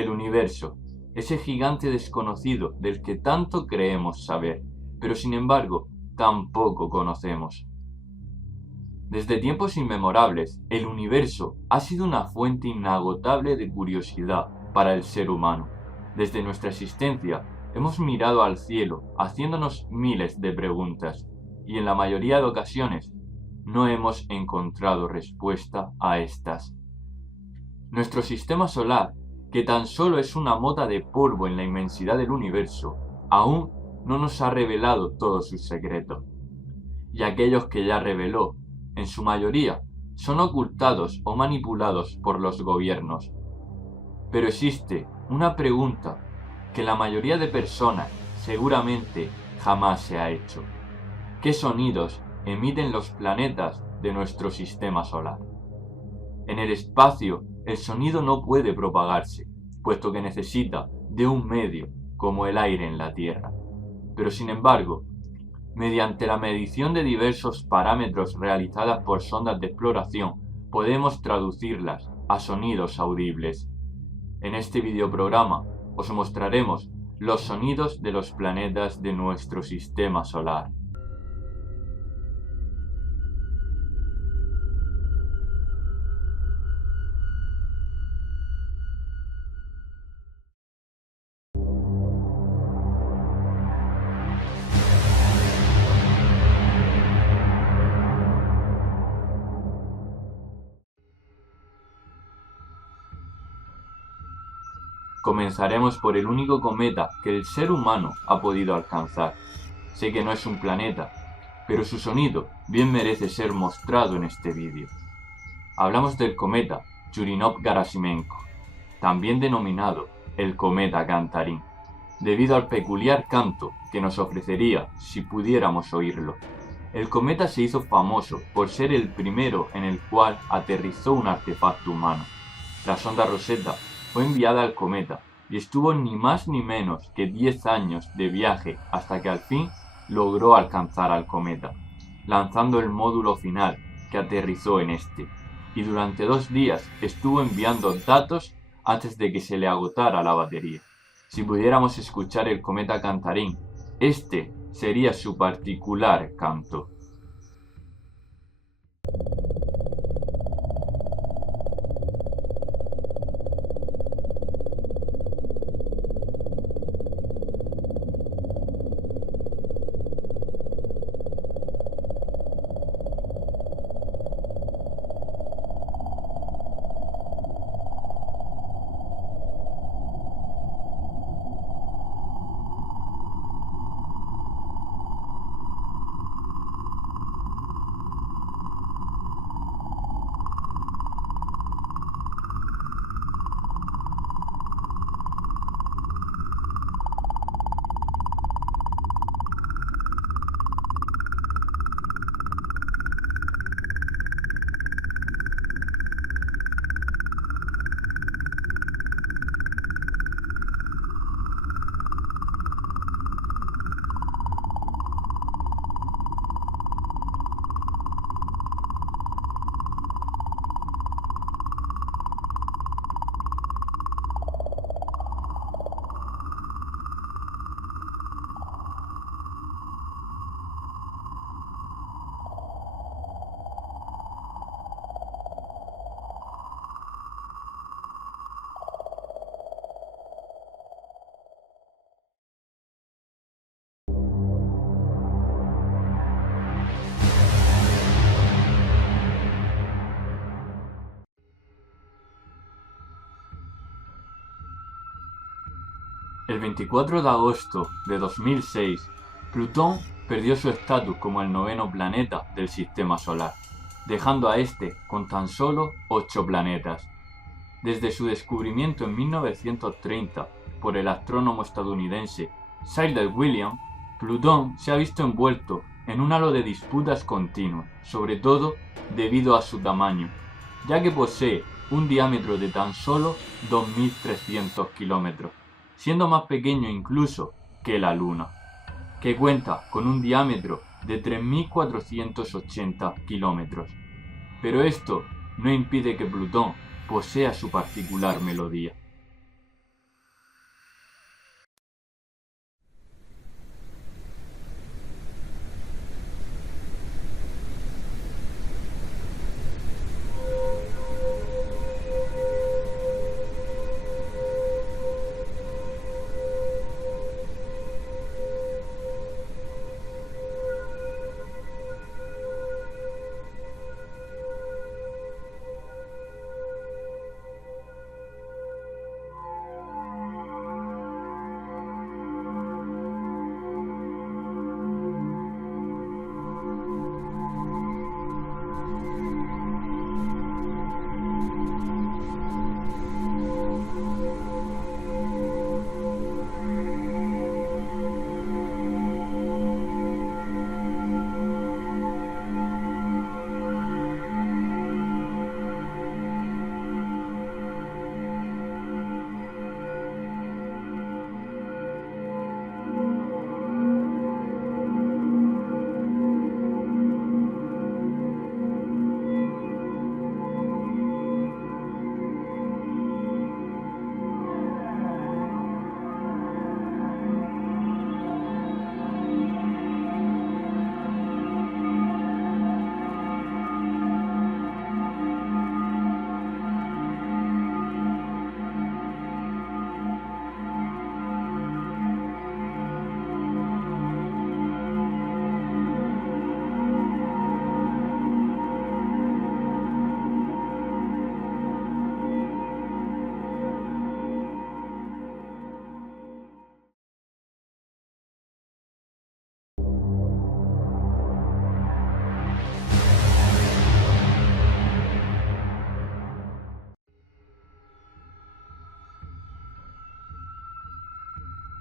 El universo, ese gigante desconocido del que tanto creemos saber, pero sin embargo tan poco conocemos. Desde tiempos inmemorables, el universo ha sido una fuente inagotable de curiosidad para el ser humano. Desde nuestra existencia, hemos mirado al cielo haciéndonos miles de preguntas, y en la mayoría de ocasiones no hemos encontrado respuesta a estas. Nuestro sistema solar, que tan solo es una mota de polvo en la inmensidad del universo, aún no nos ha revelado todos sus secretos. Y aquellos que ya reveló, en su mayoría, son ocultados o manipulados por los gobiernos. Pero existe una pregunta que la mayoría de personas seguramente jamás se ha hecho. ¿Qué sonidos emiten los planetas de nuestro sistema solar? En el espacio, el sonido no puede propagarse, puesto que necesita de un medio, como el aire en la Tierra. Pero sin embargo, mediante la medición de diversos parámetros realizadas por sondas de exploración, podemos traducirlas a sonidos audibles. En este videoprograma os mostraremos los sonidos de los planetas de nuestro sistema solar. Comenzaremos por el único cometa que el ser humano ha podido alcanzar. Sé que no es un planeta, pero su sonido bien merece ser mostrado en este vídeo. Hablamos del cometa Churyumov-Gerasimenko, también denominado el cometa Cantarín, debido al peculiar canto que nos ofrecería si pudiéramos oírlo. El cometa se hizo famoso por ser el primero en el cual aterrizó un artefacto humano. La sonda Rosetta fue enviada al cometa y estuvo ni más ni menos que 10 años de viaje hasta que al fin logró alcanzar al cometa, lanzando el módulo final que aterrizó en este, y durante 2 días estuvo enviando datos antes de que se le agotara la batería. Si pudiéramos escuchar el cometa Cantarín, este sería su particular canto. El 24 de agosto de 2006, Plutón perdió su estatus como el 9º planeta del Sistema Solar, dejando a este con tan solo 8 planetas. Desde su descubrimiento en 1930 por el astrónomo estadounidense Cyril Williams, Plutón se ha visto envuelto en un halo de disputas continuas, sobre todo debido a su tamaño, ya que posee un diámetro de tan solo 2.300 kilómetros, siendo más pequeño incluso que la Luna, que cuenta con un diámetro de 3.480 kilómetros. Pero esto no impide que Plutón posea su particular melodía.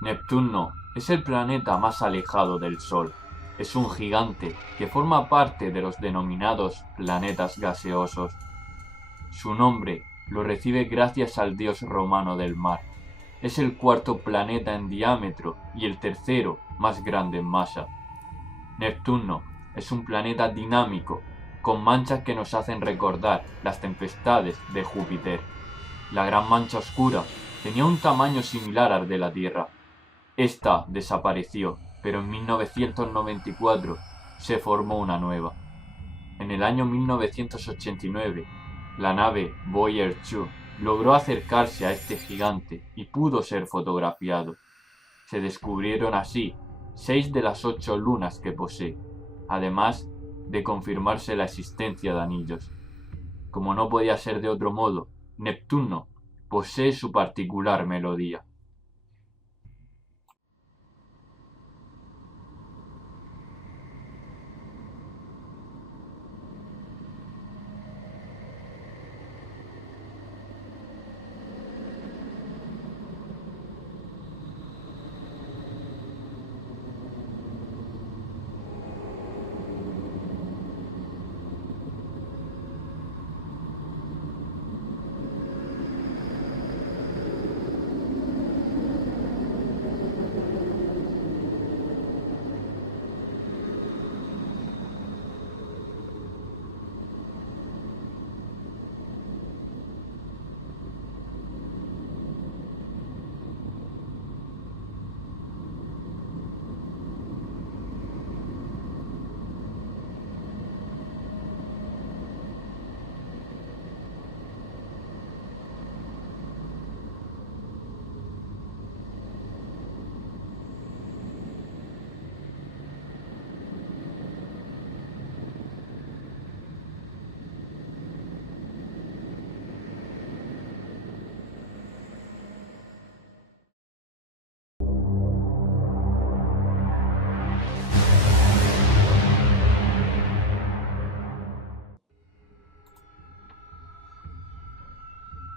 Neptuno es el planeta más alejado del Sol. Es un gigante que forma parte de los denominados planetas gaseosos. Su nombre lo recibe gracias al dios romano del mar. Es el cuarto planeta en diámetro y el tercero más grande en masa. Neptuno es un planeta dinámico, con manchas que nos hacen recordar las tempestades de Júpiter. La gran mancha oscura tenía un tamaño similar al de la Tierra. Esta desapareció, pero en 1994 se formó una nueva. En el año 1989, la nave Voyager 2 logró acercarse a este gigante y pudo ser fotografiado. Se descubrieron así 6 de las 8 lunas que posee, además de confirmarse la existencia de anillos. Como no podía ser de otro modo, Neptuno posee su particular melodía.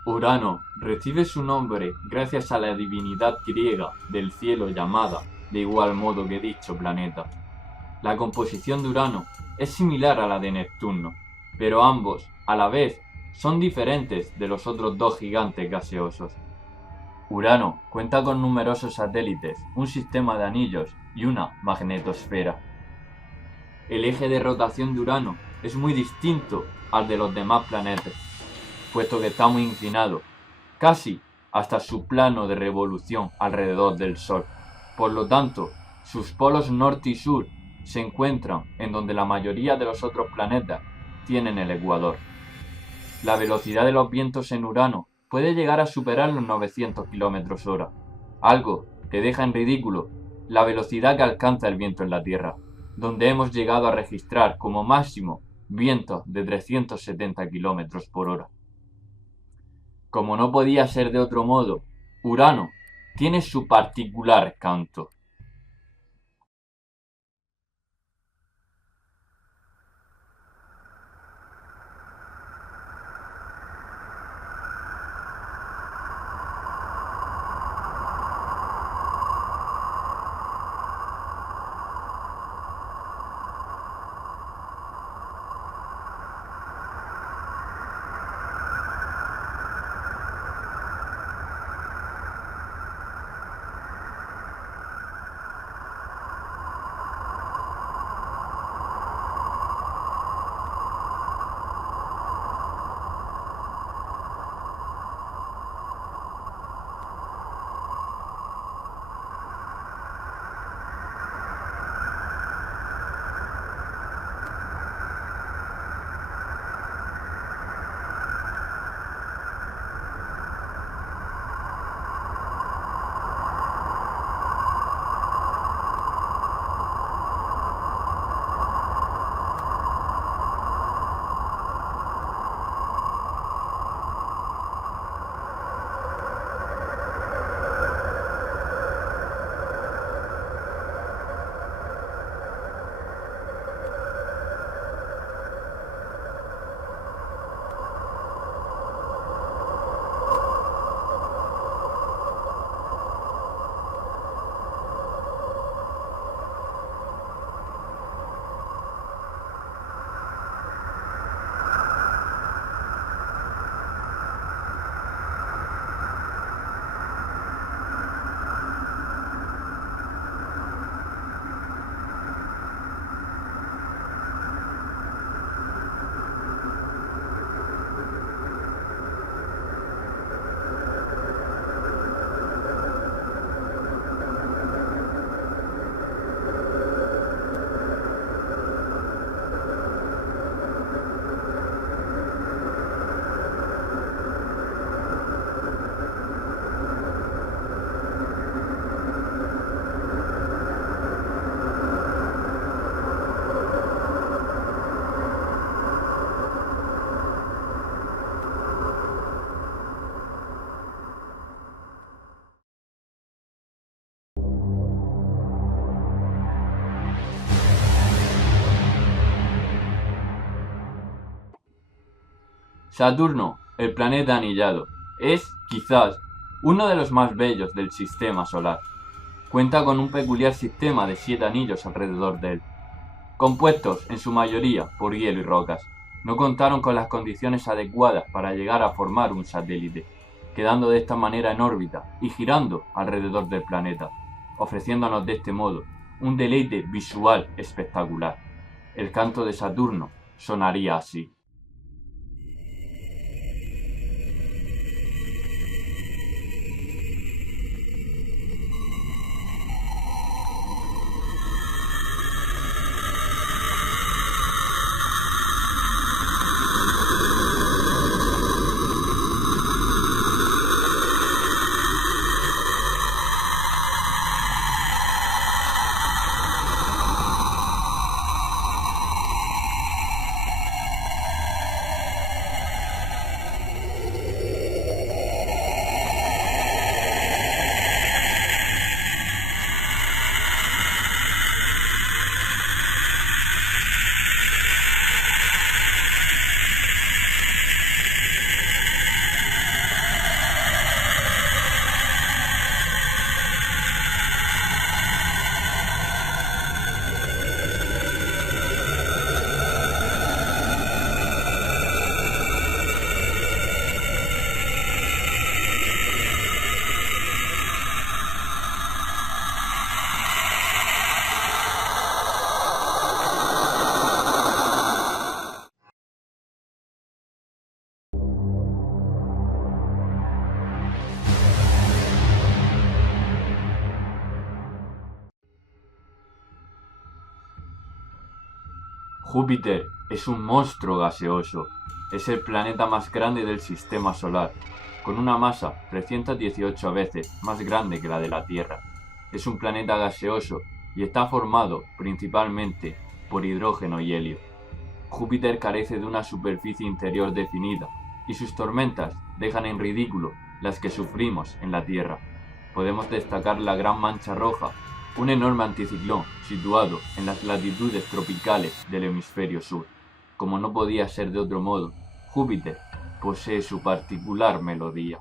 Urano recibe su nombre gracias a la divinidad griega del cielo llamada de igual modo que dicho planeta. La composición de Urano es similar a la de Neptuno, pero ambos, a la vez, son diferentes de los otros dos gigantes gaseosos. Urano cuenta con numerosos satélites, un sistema de anillos y una magnetosfera. El eje de rotación de Urano es muy distinto al de los demás planetas, puesto que está muy inclinado, casi hasta su plano de revolución alrededor del Sol. Por lo tanto, sus polos norte y sur se encuentran en donde la mayoría de los otros planetas tienen el ecuador. La velocidad de los vientos en Urano puede llegar a superar los 900 km/h, algo que deja en ridículo la velocidad que alcanza el viento en la Tierra, donde hemos llegado a registrar como máximo vientos de 370 km/h. Como no podía ser de otro modo, Urano tiene su particular canto. Saturno, el planeta anillado, es, quizás, uno de los más bellos del sistema solar. Cuenta con un peculiar sistema de 7 anillos alrededor de él, compuestos en su mayoría por hielo y rocas. No contaron con las condiciones adecuadas para llegar a formar un satélite, quedando de esta manera en órbita y girando alrededor del planeta, ofreciéndonos de este modo un deleite visual espectacular. El canto de Saturno sonaría así. Júpiter es un monstruo gaseoso. Es el planeta más grande del sistema solar, con una masa 318 veces más grande que la de la Tierra. Es un planeta gaseoso y está formado principalmente por hidrógeno y helio. Júpiter carece de una superficie interior definida y sus tormentas dejan en ridículo las que sufrimos en la Tierra. Podemos destacar la Gran Mancha Roja, un enorme anticiclón situado en las latitudes tropicales del hemisferio sur. Como no podía ser de otro modo, Júpiter posee su particular melodía.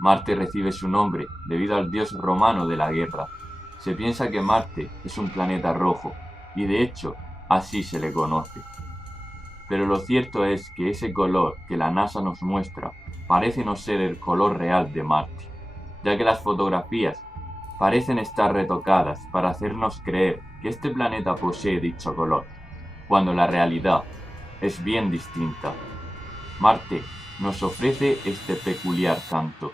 Marte recibe su nombre debido al dios romano de la guerra. Se piensa que Marte es un planeta rojo, y de hecho, así se le conoce. Pero lo cierto es que ese color que la NASA nos muestra parece no ser el color real de Marte, ya que las fotografías parecen estar retocadas para hacernos creer que este planeta posee dicho color, cuando la realidad es bien distinta. Marte nos ofrece este peculiar canto.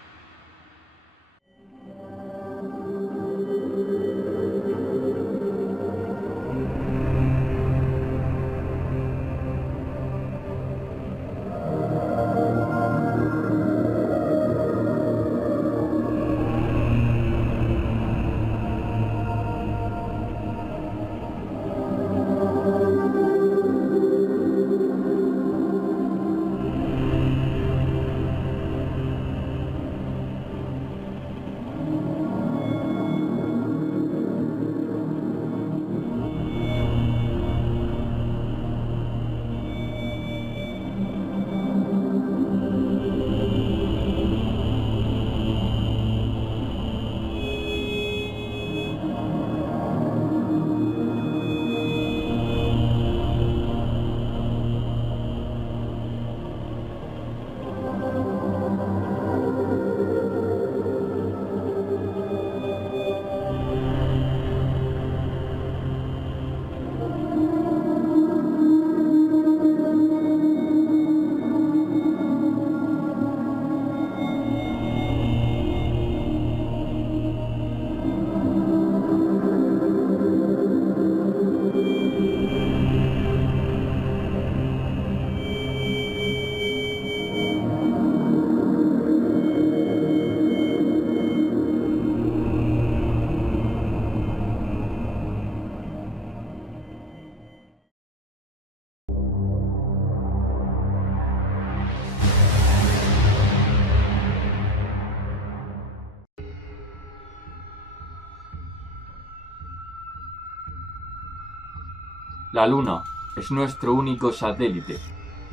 La Luna es nuestro único satélite.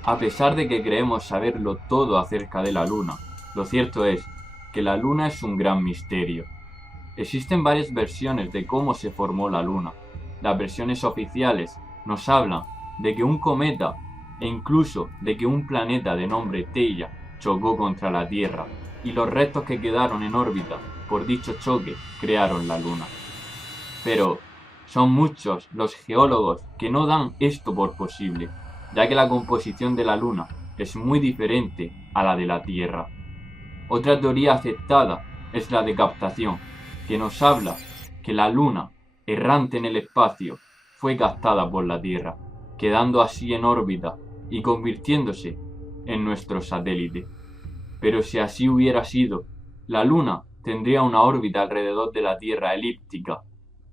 A pesar de que creemos saberlo todo acerca de la Luna, lo cierto es que la Luna es un gran misterio. Existen varias versiones de cómo se formó la Luna. Las versiones oficiales nos hablan de que un cometa e incluso de que un planeta de nombre Theia chocó contra la Tierra y los restos que quedaron en órbita por dicho choque crearon la Luna. Pero son muchos los geólogos que no dan esto por posible, ya que la composición de la Luna es muy diferente a la de la Tierra. Otra teoría aceptada es la de captación, que nos habla que la Luna, errante en el espacio, fue captada por la Tierra, quedando así en órbita y convirtiéndose en nuestro satélite. Pero si así hubiera sido, la Luna tendría una órbita alrededor de la Tierra elíptica,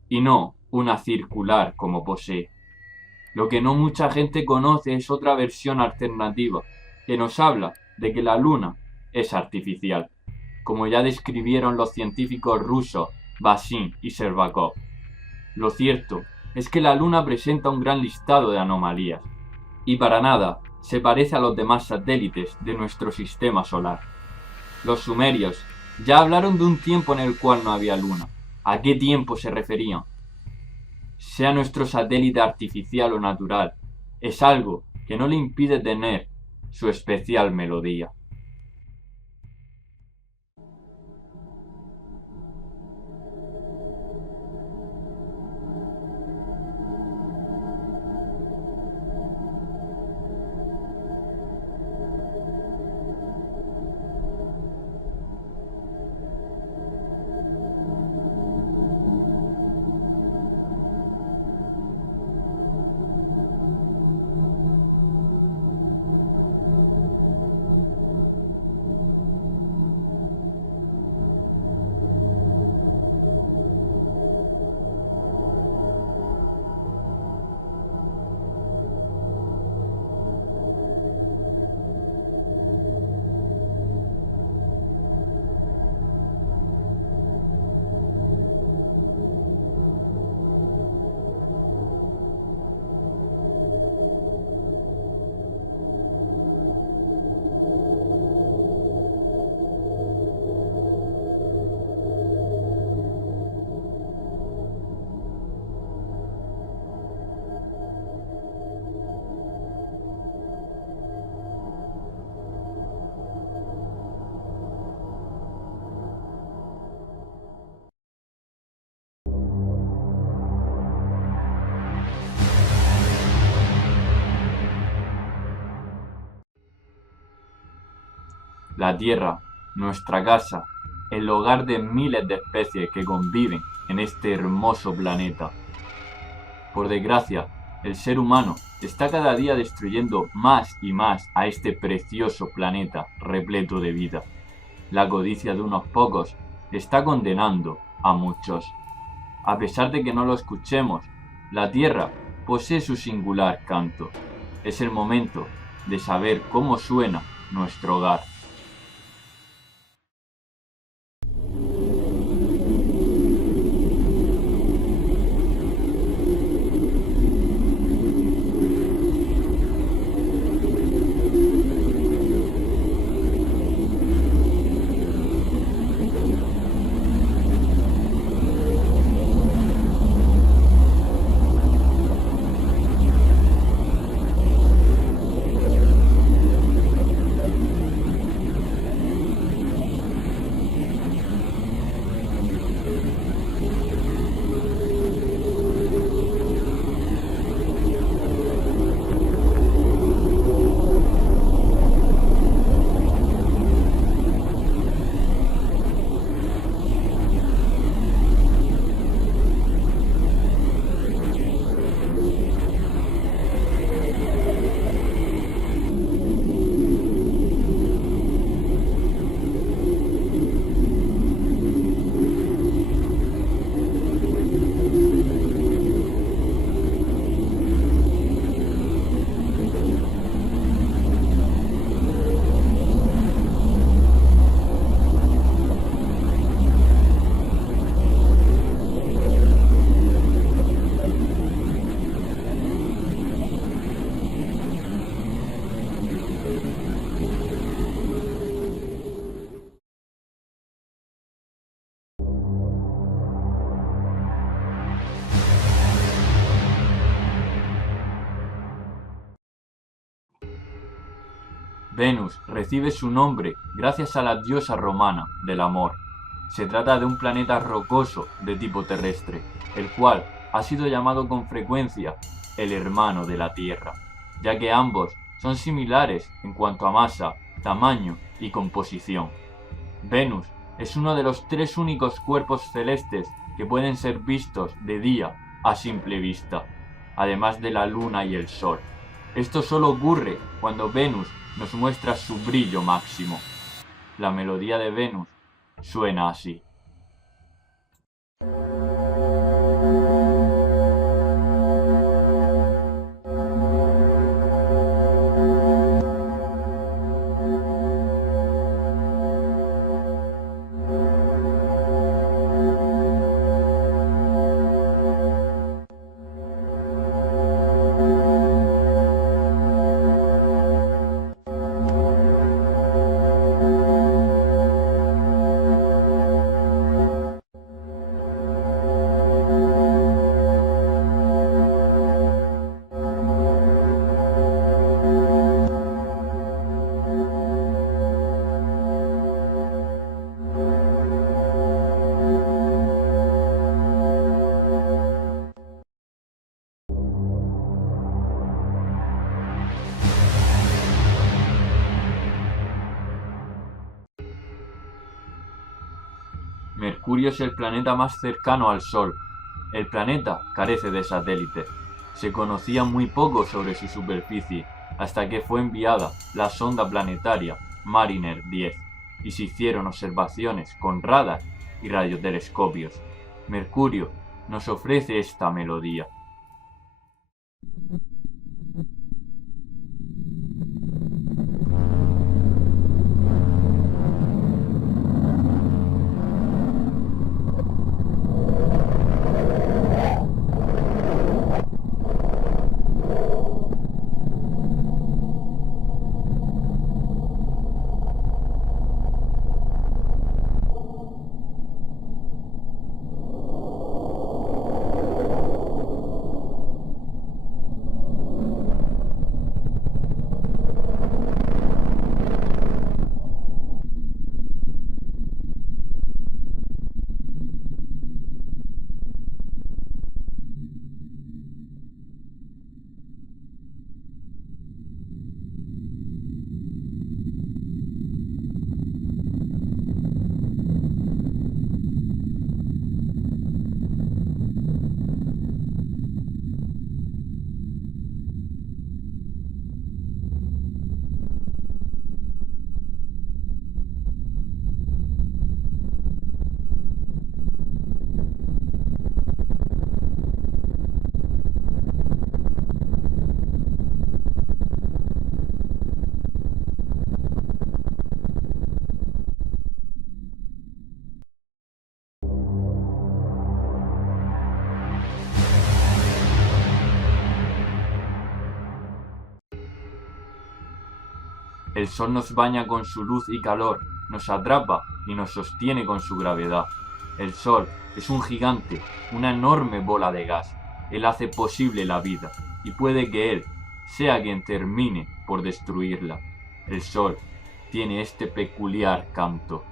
y no una circular como posee. Lo que no mucha gente conoce es otra versión alternativa, que nos habla de que la Luna es artificial, como ya describieron los científicos rusos Basin y Shcherbakov. Lo cierto es que la Luna presenta un gran listado de anomalías, y para nada se parece a los demás satélites de nuestro sistema solar. Los sumerios ya hablaron de un tiempo en el cual no había luna. ¿A qué tiempo se referían? Sea nuestro satélite artificial o natural, es algo que no le impide tener su especial melodía. La Tierra, nuestra casa, el hogar de miles de especies que conviven en este hermoso planeta. Por desgracia, el ser humano está cada día destruyendo más y más a este precioso planeta repleto de vida. La codicia de unos pocos está condenando a muchos. A pesar de que no lo escuchemos, la Tierra posee su singular canto. Es el momento de saber cómo suena nuestro hogar. Venus recibe su nombre gracias a la diosa romana del amor. Se trata de un planeta rocoso de tipo terrestre, el cual ha sido llamado con frecuencia el hermano de la Tierra, ya que ambos son similares en cuanto a masa, tamaño y composición. Venus es uno de los 3 únicos cuerpos celestes que pueden ser vistos de día a simple vista, además de la Luna y el Sol. Esto solo ocurre cuando Venus nos muestra su brillo máximo. La melodía de Venus suena así. Mercurio es el planeta más cercano al Sol. El planeta carece de satélite. Se conocía muy poco sobre su superficie, hasta que fue enviada la sonda planetaria Mariner 10 y se hicieron observaciones con radar y radiotelescopios. Mercurio nos ofrece esta melodía. El Sol nos baña con su luz y calor, nos atrapa y nos sostiene con su gravedad. El Sol es un gigante, una enorme bola de gas. Él hace posible la vida, y puede que Él sea quien termine por destruirla. El Sol tiene este peculiar canto.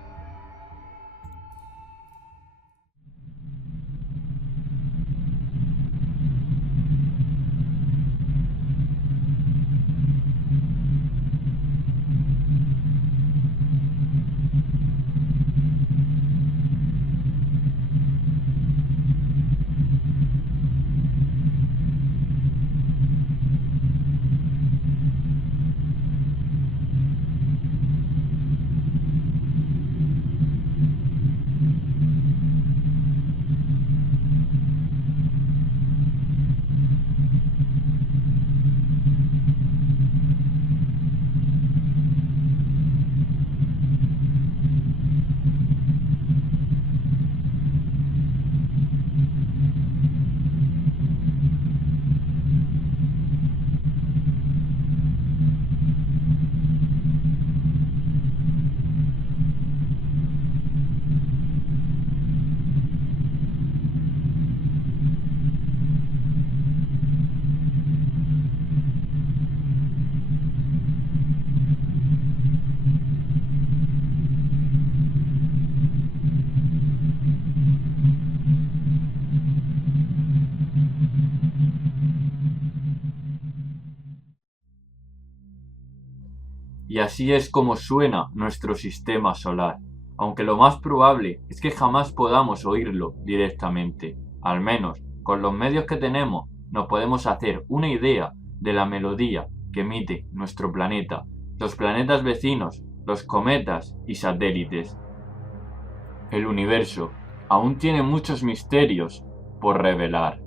Y así es como suena nuestro sistema solar, aunque lo más probable es que jamás podamos oírlo directamente. Al menos, con los medios que tenemos, nos podemos hacer una idea de la melodía que emite nuestro planeta, los planetas vecinos, los cometas y satélites. El universo aún tiene muchos misterios por revelar.